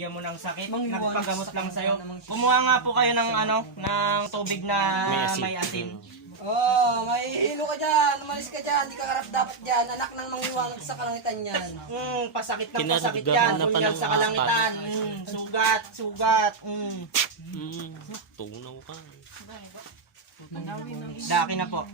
binigyan mo ng sakit, nagpagamot lang sa'yo. Kumuha nga po kayo ng ng tubig na may asin. Oh, may hilo ka dyan, umalis ka dyan, di ka karap dapat dyan, anak ng mangiwanag sa kalangitan yan. Pasakit ng pasakit yan, kunyag sa kalangitan. Sugat. Tunaw ka. Daki na po.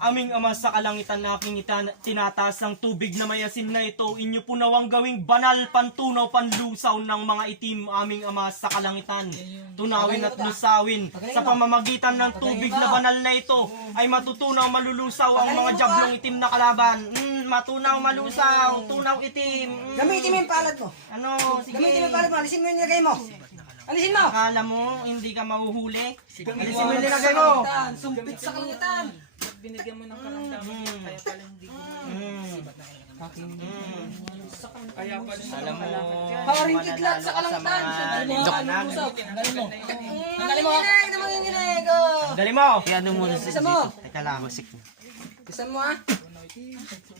Aming Ama sa kalangitan na aking tinataas ng tubig na may asin na ito, inyo po nawang gawing banal, pantunaw, panlusaw ng mga itim, aming Ama sa kalangitan. Tunawin at lusawin. Sa pamamagitan ng tubig na banal na ito, ay matutunaw, malulusaw ang mga jablong itim na kalaban. Matunaw, malusaw, tunaw, itim. Gamitin mo yung palad mo. Sige. Gamitin mo yung palad mo, alisin mo yung nilagay mo. Alisin mo! Akala mo, hindi ka mahuhuli? Alisin mo yung nilagay mo. Sumpit sa kalangitan. Binigyan mo ng karamdaman, kaya pala hindi ko kaya pala Alam mo, Hawaring kidlat sa kalangitan. Tanggalin mo. Ginig naman yung ginig. Dali mo! Ano muna sa Isa mo. Teka lang. Isa mo ha.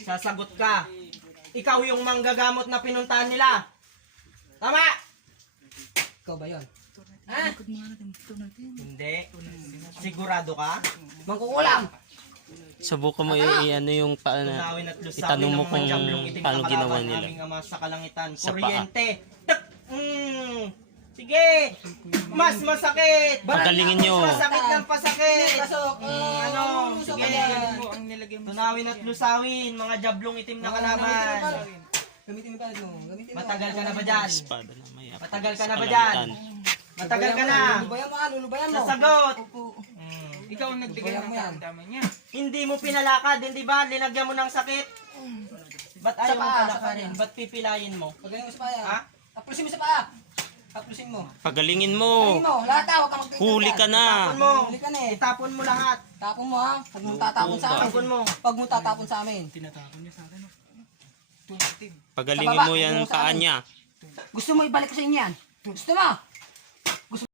Sasagot ka. Ikaw yung manggagamot na pinuntahan nila. Tama! Ikaw ba yun? Ha? Hindi. Sigurado ka? Mangkukulam. Subukan mo yung paano. Tunawin at lusawin Itanong mo ng mga kung jablong itim paano na ginawa kalaban, nila. aming Ama sa kalangitan. Sa paa. Kuryente. Tak! Sige! Mas masakit! Pagalingin nyo. Mas masakit ng pasakit! Pasok. Sige. ang nilagay mo. Tunawin at lusawin, mga jablong itim na kalaban. Gamitin mo yung palad mo. Gamitin mo. Matagal ka na ba dyan? Espada na may apos. Matagal ka na Sa ba dyan? kalangitan. Matagal ka na! Lulubayan mo ha, lulubayan mo. Sasagot! Ikaw ang nagbigay ng karamdaman niya. Hindi mo pinalakad, hindi ba? Linagyan mo ng sakit? Ba't ayaw mo paa, sa palakarin? Ba't pipilayin mo? Pagaling mo sa paa. Ha? Taplusin mo sa paa. Taplusin mo. Pagalingin Pagaling mo. mo. Lahat ha, huwag ka magpinta. Huli ka na. Tapon mo! Huli ka na eh. Itapon mo lahat! Tapon mo ha. Huwag mong tatapon sa amin. Tapon mo! Huwag mong tatapon sa amin. Tinatapon niya sa akin. Pagalingin mo yan paa niya. Gusto mo ibalik ko sa inyo yan? Gusto mo?